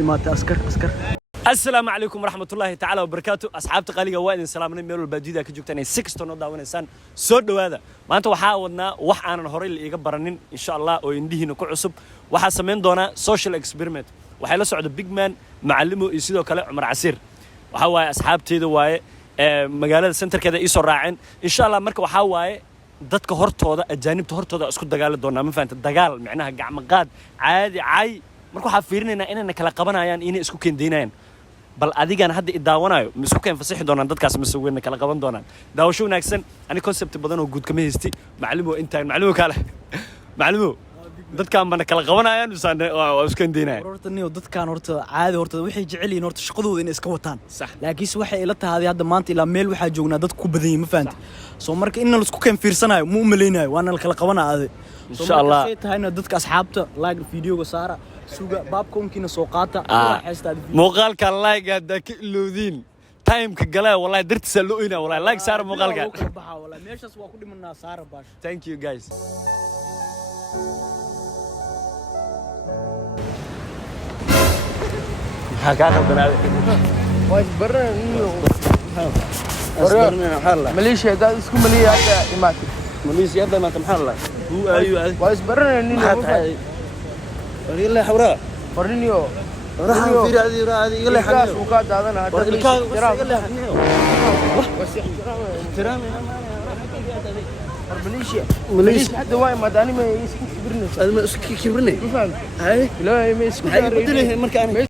وإماتة أسكر السلام عليكم ورحمة الله تعالى وبركاته أصحابتي قاليقة وين سلامنا ميلو الباديدا كجوكتاني 6 نودا ونسان سود هذا ما أنت وحاولنا وحنا هوري اللي يقبرنين إن شاء الله وينديه نكون عصب وحاسمين دونا سوشيال اكسبيرمنت وحيلا سعود بيج مان معلمه يسيدو كلا عمر عسير وحواي أصحابتي دواي مقالة سنتر كذا يسور راعين إن شاء الله مركب وحواي dadka hortooda ajaanibta hortooda isku dagaal doonaa ma fahanta dagaal macnaha gacmo qaad caadi cay marka waxa fiirinaynaa inay kala qabanayaan inay isku keendeynayaan bal adigan hadda idaawanayo ma isku keen fasaxi doonaan dadkaas ma soo weyn kala qaban doonaan daawasho wanaagsan ani concept badan oo guud kama heystay macallimo intaan macallimo kale macallimo dadkaan bana kala qabanayaan oo isku keendeynayaan horta niyo dadkaan horta caadi horta waxay jecel yihiin horta shaqadooda inay iska wataan laakiin waxay ila tahay hadda maanta ilaa meel waxa joognaa dad ku badan yihiin ma fahanti soo marka in la isku keen fiirsanayo ma u maleeynaayo waana la kala qabanaa insha Allah say tahayna dadka asxaabta like videoga saara suuga baabkoonkiina soo qaata waxaystaadi muuqaalka like hada ka iloodin time ka galay wallahi dartiisa loo ina wallahi like saara muuqaalka wallahi meeshaas waa ku dhimanaa saara baash thank you guys حكاك بنادي وايش برا محله ماليشيا دا اسكو ماليا هذا اماتي ماليشيا هذا ما محله هو ايوه وايش برا يلا حوراء فرنيو راح في هذه يلا حنيو وقاد هذا انا يلا حنيو بس احترامي ماليشيا حتى واي ما داني ما يسكت كبرني هذا ما اسكت كبرني ما فهمت هاي لا ما يسكت قلت له مركان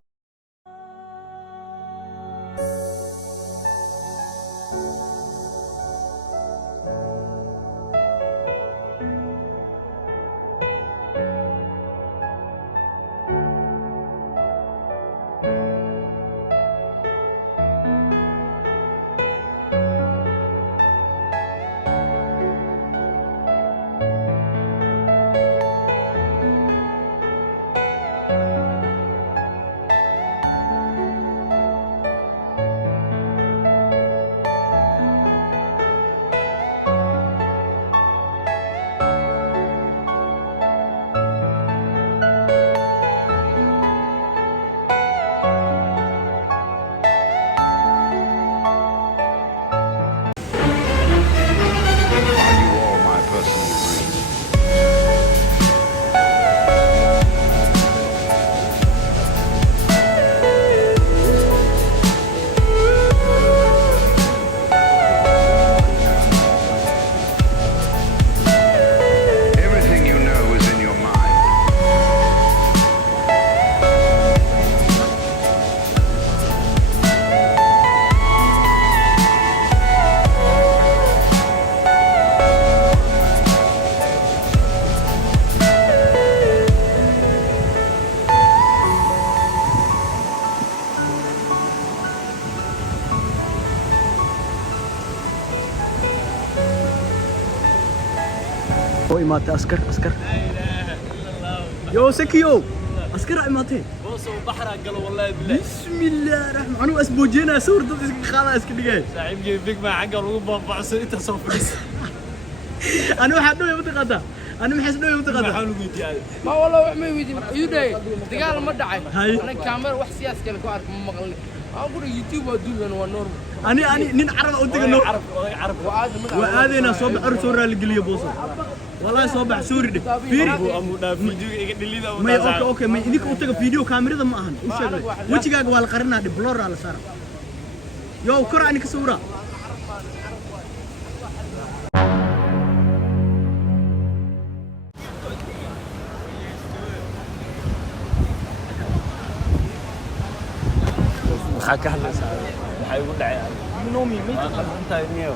وإماتة أسكر يو سكيو أسكر إماتة بوسو بحر قالوا والله بالله بسم الله الرحمن الرحيم أسبوجينا سور ضد خلاص كده جاي صاحب جيبك ما حق الروب بعصر أنت صفرس أنا واحد نوع متقطع أنا محس نوع متقطع ما والله ما يودي يودي دقال ما دعي أنا كاميرا واحد سياس كان كوارك مغلي أقول يوتيوب ودول أنا ونور أنا نين عرب أوديك نور عرب وهذا أنا صوب عرسورة اللي بوصل والله صوب سوري ده فيري ما أوكي ما إنك أوتك فيديو كاميرا ده ما أهان وش جاك والقرنا ده بلور على سارة يو كرة عنك صورة حكى هلا حيقول لي نومي ميت انت نيو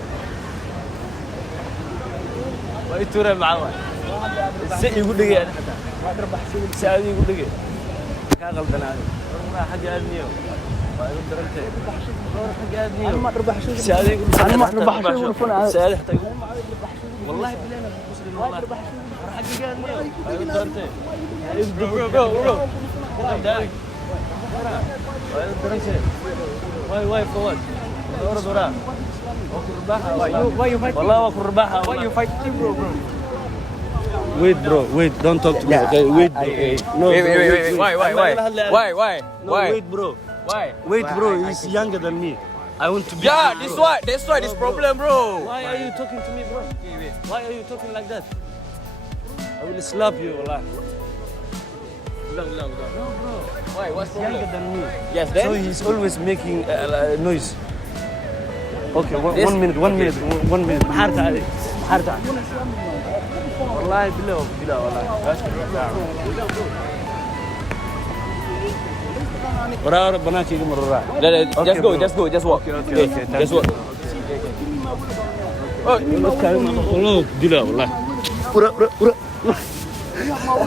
ويتوري معاه سي يقول لي انا حتى سعودي يقول لي كان غلطان هذا حق نيو درنت حق نيو انا ما اربح شو سعودي يقول انا ما اربح شو سعودي حتى يقول والله بالله انا مسلم والله حق نيو درنت واي فوت دورة why you fight والله واكل رباحة why you fight bro Wait, bro. Wait. Don't talk to me. Okay. Wait, bro. No, Wait. bro, Why? No, wait, bro. Why? Wait, bro. He's younger than me. I want to be. Yeah, that's why this problem, bro. Why are you talking to me, bro? Why are you talking like that? I will slap you, wallah. Why? What's He's younger than me. Yes, So he's always making noise. Okay, one minute. محارت عليك. والله بالله والله. ورا بنات يجي مرة. Just walk. Okay. Just walk. والله بالله والله. ورا.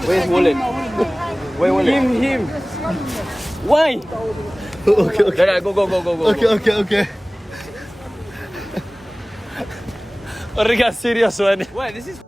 Where's wallet? Him. Why? Okay. Go. Okay. Orga serious one. Why? This is.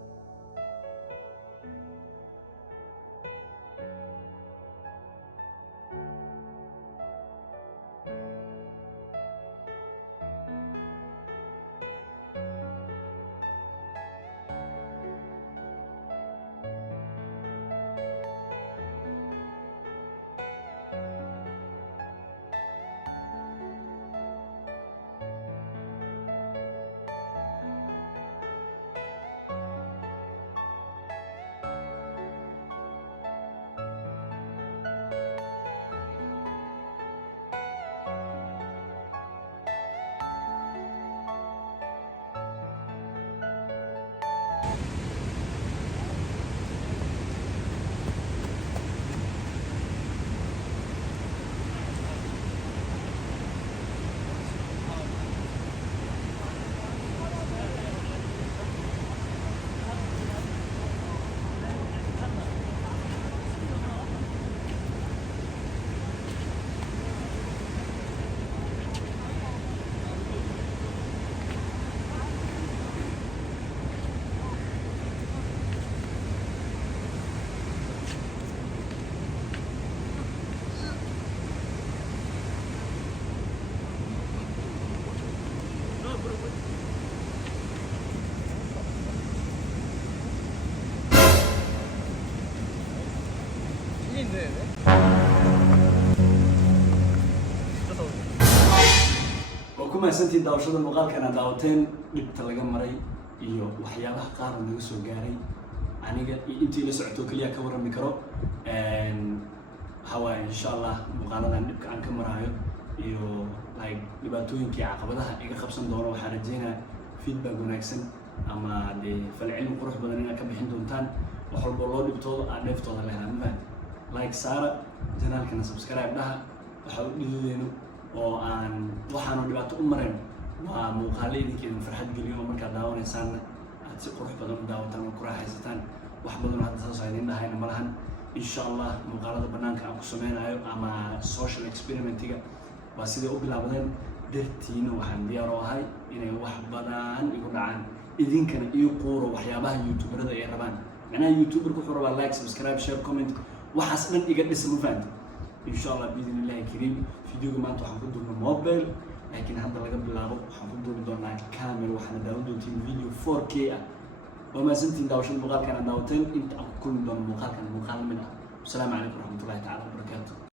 وكما سنتي داوشة المقال كان داوتين لبت لقى مري iyo waxyaabaha qaar oo naga soo gaaray aniga intii la socdo kaliya ka waran mikro hawa insha Allah muqaaladan dibka aan ka marayo iyo like dhibaatooyinkii caqabadaha iga qabsan doono waxaan rajeynayaa feedback wanaagsan ama falcelin qurux badan inaad ka bixin doontaan wax walba loo dhibtoodo aan dheeftooda leeyahay like saara channelkana subscribe dhaha waxa u dhiideeno oo aan waxaan dhibaato u marin waa muuqaal idinkeena farxad geliyo marka daawanaysaan aad si qurux badan u daawataan oo ku raaxaysataan wax badan hadda soo idin dhahayna malahan insha Allah muuqaalada banaanka aan ku sameynayo ama social experimentiga waa sida u bilaabadeen dartiina waxaan diyaar u ahay inay wax badan igu dhacaan idinkana iyo qooro waxyaabaha youtuberada ay rabaan macnaha youtuber ku xuraba like subscribe share comment waxaas dhan iga dhis ma fahanti insha Allah biidnillahi kariim videoga maanta waxaan ku duubnaa mobile laakiin hadda laga bilaabo waxaan ku duubi doonaa camera waxaan daawan doontiin video 4K ah oo ma santiin daawashada muuqaalkan aan daawateen inta aan ku kulmi doono muuqaalkan muuqaal mid ah. Assalaamu calaykum warahmatullahi ta'ala wabarakaatuh.